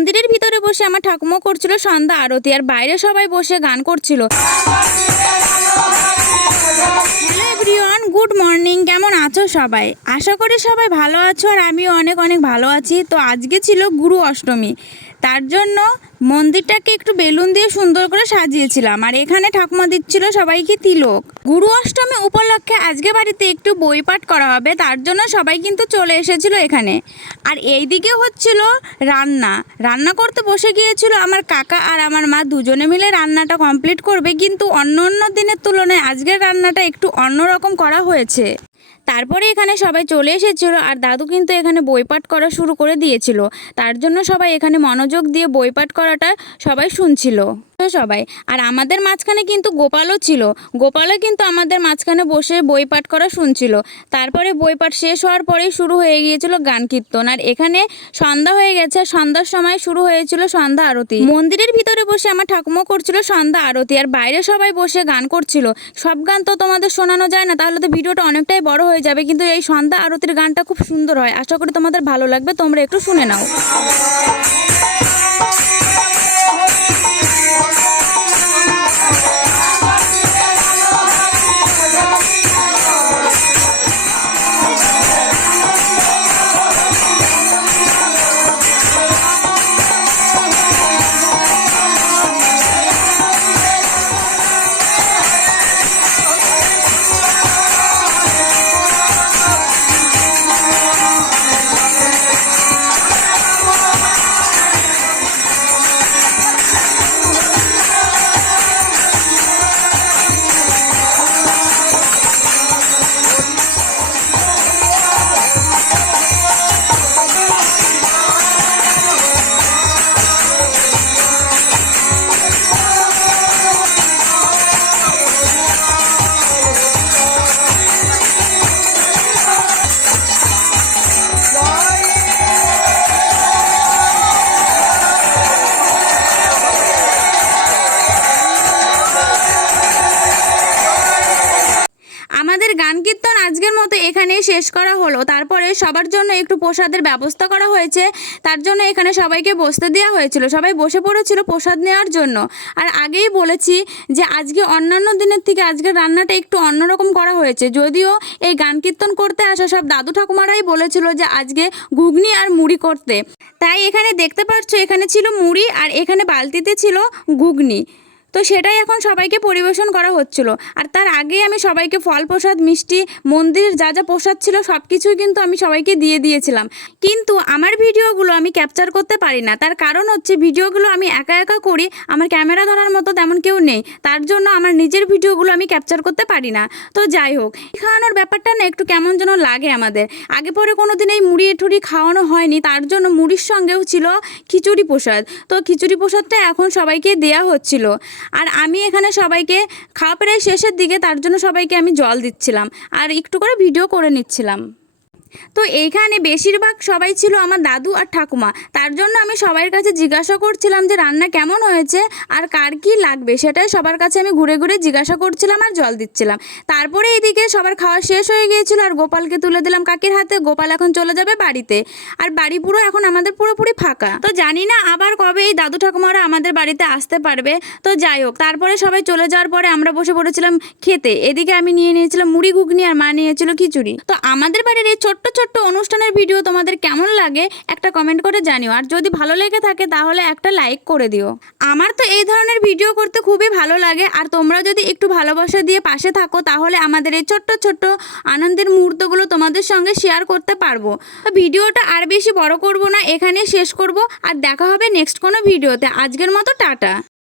মন্দিরের ভিতরে বসে আমার ঠাকুমা করছিল সন্ধ্যা আরতি, আর বাইরে সবাই বসে গান করছিল। Hello everyone, good morning. কেমন আছো সবাই? আশা করি সবাই ভালো আছো, আর আমিও অনেক অনেক ভালো আছি। তো আজকে ছিল গুরু অষ্টমী, তার জন্য মন্দিরটাকে একটু বেলুন দিয়ে সুন্দর করে সাজিয়েছিলাম, আর এখানে ঠাকুমা দিচ্ছিল সবাইকে তিলক। গুরু অষ্টমী উপলক্ষে আজকে বাড়িতে একটু বই পাঠ করা হবে, তার জন্য সবাই কিন্তু চলে এসেছিল এখানে। আর এইদিকে হচ্ছিল রান্না করতে বসে গিয়েছিল আমার কাকা আর আমার মা, দুজনে মিলে রান্নাটা কমপ্লিট করবে। কিন্তু অন্য অন্য দিনের তুলনায় আজকের রান্নাটা একটু অন্যরকম করা হয়েছে। তারপরে এখানে সবাই চলে এসেছিল, আর দাদু কিন্তু এখানে বই পাঠ করা শুরু করে দিয়েছিল। তার জন্য সবাই এখানে মনোযোগ দিয়ে বই পাঠ করাটা সবাই শুনছিল সবাই। আর আমাদের মাঝখানে কিন্তু গোপালও ছিল। গোপালও কিন্তু আমাদের মাঝখানে বসে বই পাঠ করা শুনছিল। তারপরে বই পাঠ শেষ হওয়ার পরেই শুরু হয়ে গিয়েছিল গান কীর্তন। আর এখানে সন্ধ্যা হয়ে গেছে, সন্ধ্যার সময় শুরু হয়েছিল সন্ধ্যা আরতি। মন্দিরের ভিতরে বসে আমার ঠাকুমা করছিল সন্ধ্যা আরতি, আর বাইরে সবাই বসে গান করছিল। সব গান তো তোমাদের শোনানো যায় না, তাহলে তো ভিডিওটা অনেকটাই বড় হয়ে যাবে। কিন্তু এই সন্ধ্যা আরতির গানটা খুব সুন্দর হয়, আশা করি তোমাদের ভালো লাগবে। তোমরা একটু শুনে নাও। আমাদের গান কীর্তন আজকের মতো এখানেই শেষ করা হলো। তারপরে সবার জন্য একটু প্রসাদের ব্যবস্থা করা হয়েছে, তার জন্য এখানে সবাইকে বসতে দেওয়া হয়েছিল। সবাই বসে পড়েছিল প্রসাদ নেওয়ার জন্য। আর আগেই বলেছি যে আজকে অন্যান্য দিনের থেকে আজকের রান্নাটা একটু অন্যরকম করা হয়েছে। যদিও এই গান কীর্তন করতে আসা সব দাদু ঠাকুমারাই বলেছিল যে আজকে ঘুগনি আর মুড়ি করতে, তাই এখানে দেখতে পাচ্ছ এখানে ছিল মুড়ি আর এখানে বালতিতে ছিল ঘুগনি। তো সেটাই এখন সবাইকে পরিবেশন করা হচ্ছিল। আর তার আগেই আমি সবাইকে ফল প্রসাদ, মিষ্টি, মন্দিরের যা যা প্রসাদ ছিল সব কিছুই কিন্তু আমি সবাইকে দিয়ে দিয়েছিলাম। কিন্তু আমার ভিডিওগুলো আমি ক্যাপচার করতে পারি না, তার কারণ হচ্ছে ভিডিওগুলো আমি একা একা করি, আমার ক্যামেরা ধরার মতো তেমন কেউ নেই। তার জন্য আমার নিজের ভিডিওগুলো আমি ক্যাপচার করতে পারি না। তো যাই হোক, খাওয়ানোর ব্যাপারটা না একটু কেমন যেন লাগে আমাদের। আগে পরে কোনো দিন এই মুড়ি ঠুড়ি খাওয়ানো হয়নি, তার জন্য মুড়ির সঙ্গেও ছিল খিচুড়ি প্রসাদ। তো খিচুড়ি প্রসাদটা এখন সবাইকে দেয়া হচ্ছিল। আর আমি এখানে সবাইকে খাওয়া প্রায় শেষের দিকে, তার জন্য সবাইকে আমি জল দিচ্ছিলাম আর একটু করে ভিডিও করে নিচ্ছিলাম। তো এইখানে বেশিরভাগ সবাই ছিল আমার দাদু আর ঠাকুমা, তার জন্য আমি সবার কাছে জিজ্ঞাসা করছিলাম যে রান্না কেমন হয়েছে আর কার কি লাগবে, সেটাই সবার কাছে আমি ঘুরে ঘুরে জিজ্ঞাসা করছিলাম আর জল দিচ্ছিলাম। তারপরে এইদিকে সবার খাওয়া শেষ হয়ে গিয়েছিল, আর গোপালকে তুলে দিলাম কাকির হাতে। গোপাল এখন চলে যাবে বাড়িতে, আর বাড়ি পুরো এখন আমাদের পুরোপুরি ফাঁকা। তো জানি না আবার কবে এই দাদু ঠাকুমারা আমাদের বাড়িতে আসতে পারবে। তো যাই হোক, তারপরে সবাই চলে যাওয়ার পরে আমরা বসে পড়েছিলাম খেতে। এদিকে আমি নিয়ে নিয়েছিলাম মুড়ি ঘুগনি, আর মা নিয়েছিল খিচুড়ি। তো আমাদের বাড়ির এই ছোট্ট ছোট্ট অনুষ্ঠানের ভিডিও তোমাদের কেমন লাগে একটা কমেন্ট করে জানিও, আর যদি ভালো লেগে থাকে তাহলে একটা লাইক করে দিও। আমার তো এই ধরনের ভিডিও করতে খুবই ভালো লাগে, আর তোমরা যদি একটু ভালোবাসা দিয়ে পাশে থাকো তাহলে আমাদের এই ছোট্ট ছোট্ট আনন্দের মুহূর্তগুলো তোমাদের সঙ্গে শেয়ার করতে পারবো। তো ভিডিওটা আর বেশি বড় করব না, এখানে শেষ করব। আর দেখা হবে নেক্সট কোনো ভিডিওতে। আজকের মতো টাটা।